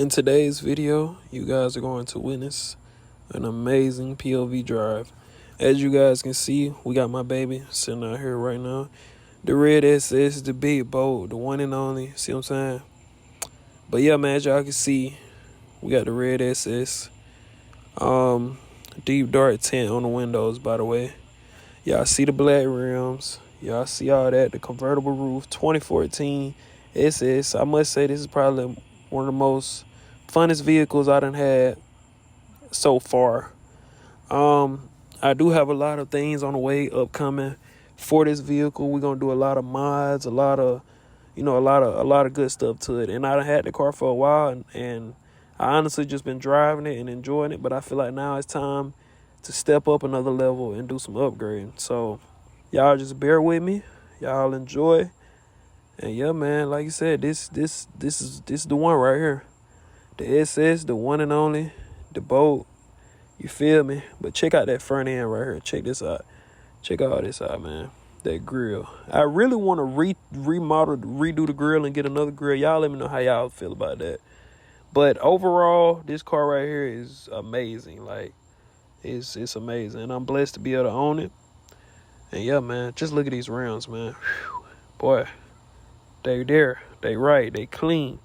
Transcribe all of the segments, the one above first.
In today's video, you guys are going to witness an amazing POV drive. As you guys can see, we got my baby sitting out here right now. The red SS, the big boat, the one and only. See what I'm saying? But yeah, man, as y'all can see, we got the red SS. Deep dark tint on the windows, by the way. Y'all see the black rims. Y'all see all that. The convertible roof, 2014 SS. I must say this is probably one of the most funnest vehicles I done had so far. I do have a lot of things on the way upcoming for this vehicle. We're gonna do a lot of mods, a lot of good stuff to it. And I done had the car for a while, and I honestly just been driving it and enjoying it. But I feel like now it's time to step up another level and do some upgrading. So y'all just bear with me. Y'all enjoy. And yeah, man, like you said, this is the one right here. The SS, the one and only, the boat. You feel me? But check out that front end right here. Check this out. Check all this out, man. That grill. I really want to redo the grill and get another grill. Y'all let me know how y'all feel about that. But overall, this car right here is amazing. Like, it's amazing. And I'm blessed to be able to own it. And yeah, man, just look at these rims, man. Whew. Boy, they there. They right. They clean.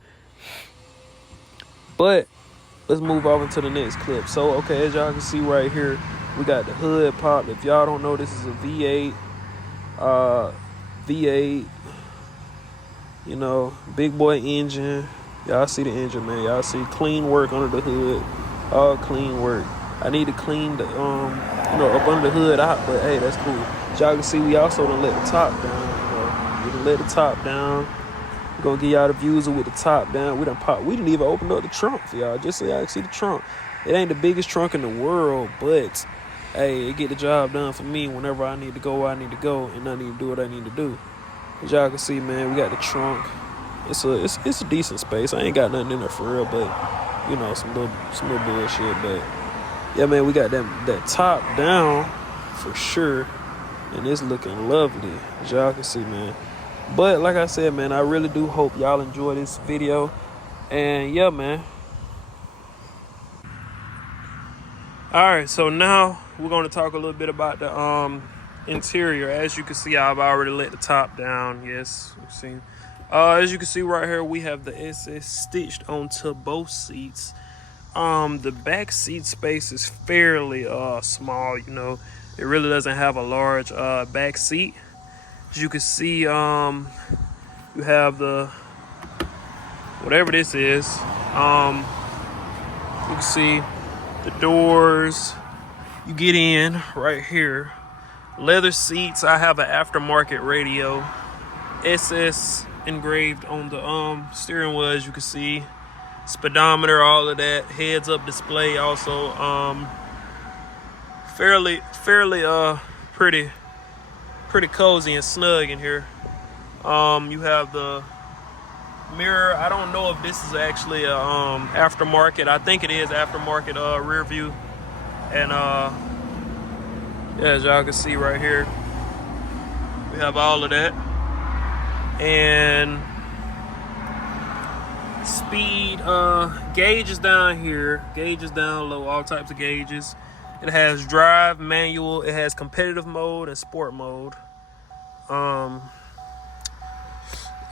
But let's move over to the next clip. So, okay, as y'all can see right here, we got the hood pop. If y'all don't know, this is a V8. V8, you know, big boy engine. Y'all see the engine, man. Y'all see clean work under the hood. All clean work. I need to clean the, up under the hood out, but hey, that's cool. As y'all can see, we also done let the top down. We done let the top down. We're gonna give y'all the views with the top down. We didn't even open up the trunk for y'all, just so y'all can see the trunk. It ain't the biggest trunk in the world, but hey, it get the job done for me whenever I need to go where I need to go, and I need to do what I need to do. As y'all can see, man, we got the trunk. It's a decent space. I ain't got nothing in there for real, but you know, some little bullshit. But yeah, man, we got that top down for sure, and it's looking lovely, as y'all can see, man. But like I said, man, I really do hope y'all enjoy this video. And yeah, man. Alright, so now we're going to talk a little bit about the interior. As you can see, I've already let the top down. Yes, you've seen. As you can see right here, we have the SS stitched onto both seats. The back seat space is fairly small, you know. It really doesn't have a large back seat. As you can see, you have the whatever this is. You can see the doors. You get in right here. Leather seats. I have an aftermarket radio. SS engraved on the steering wheel, as you can see. Speedometer, all of that. Heads up display also. Fairly pretty cozy and snug in here. You have the mirror. I don't know if this is actually a aftermarket. I think it is aftermarket rear view. And yeah, as y'all can see right here, we have all of that. And speed gauges down here, gauges down low, all types of gauges. It has drive, manual, it has competitive mode and sport mode.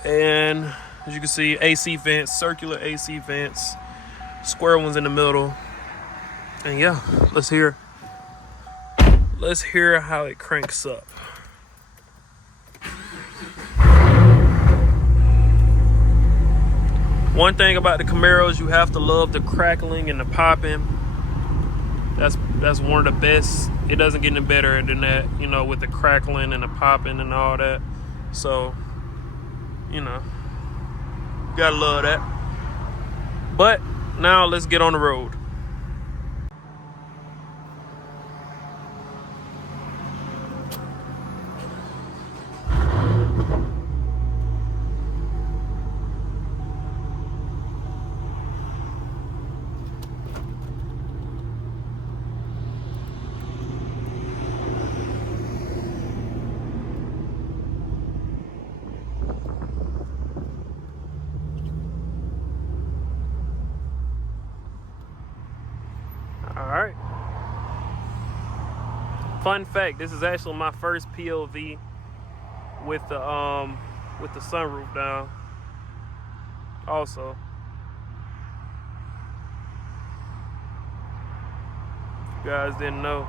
And as you can see, AC vents, circular AC vents, square ones in the middle. And yeah, let's hear how it cranks up. One thing about the Camaros, you have to love the crackling and the popping. That's one of the best. It doesn't get any better than that, you know, with the crackling and the popping and all that. So, you know, gotta love that. But now let's get on the road. Fun fact, this is actually my first POV with the sunroof down. Also, if you guys didn't know.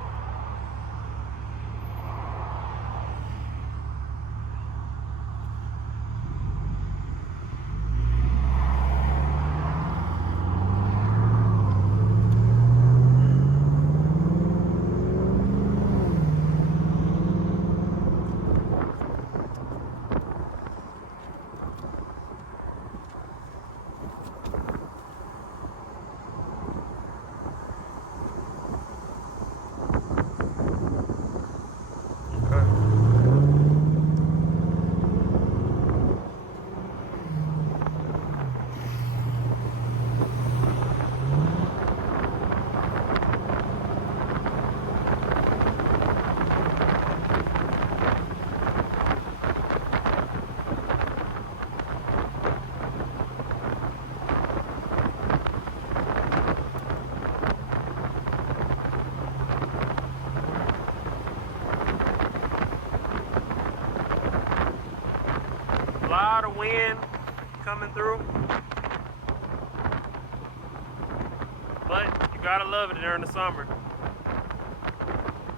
A lot of wind coming through, but you gotta love it during the summer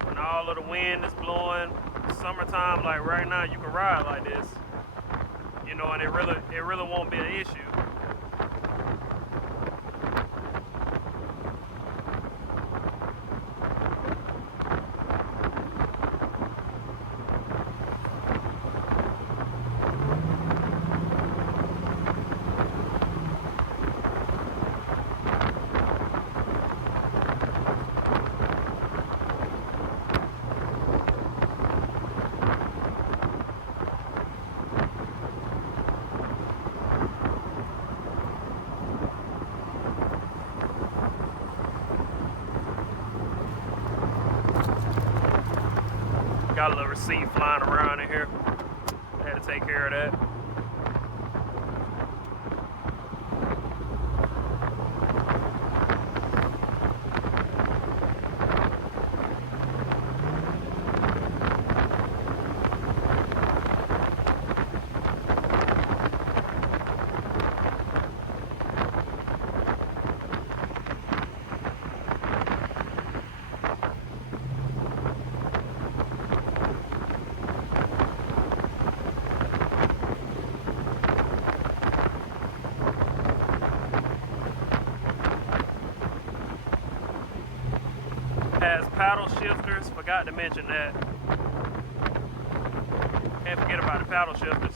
when all of the wind is blowing. Summertime, like right now, you can ride like this, you know, and it really won't be an issue. Got a little receipt flying around in here. Had to take care of that. Has paddle shifters, forgot to mention that. Can't forget about the paddle shifters.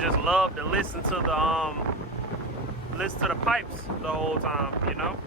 Just love to listen to the pipes the whole time, you know.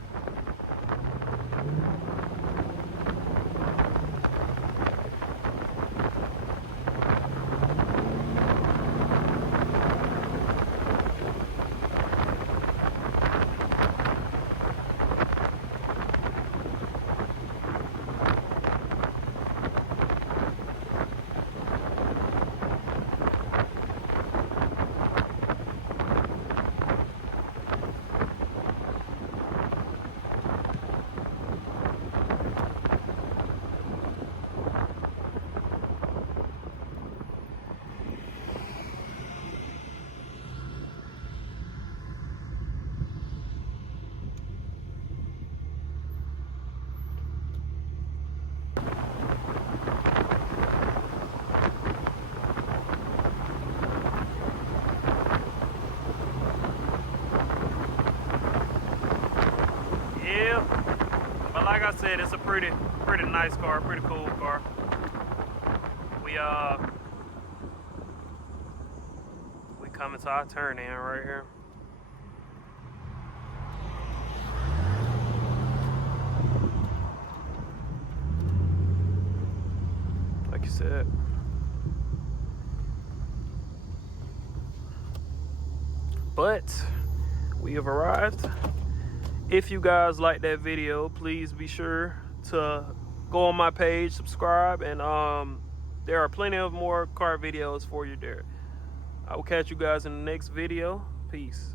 Like I said, it's a pretty nice car, pretty cool car. We coming to our turn in right here. said. But we have arrived. If you guys like that video, please be sure to go on my page, subscribe, and there are plenty of more car videos for you there. I will catch you guys in the next video. Peace.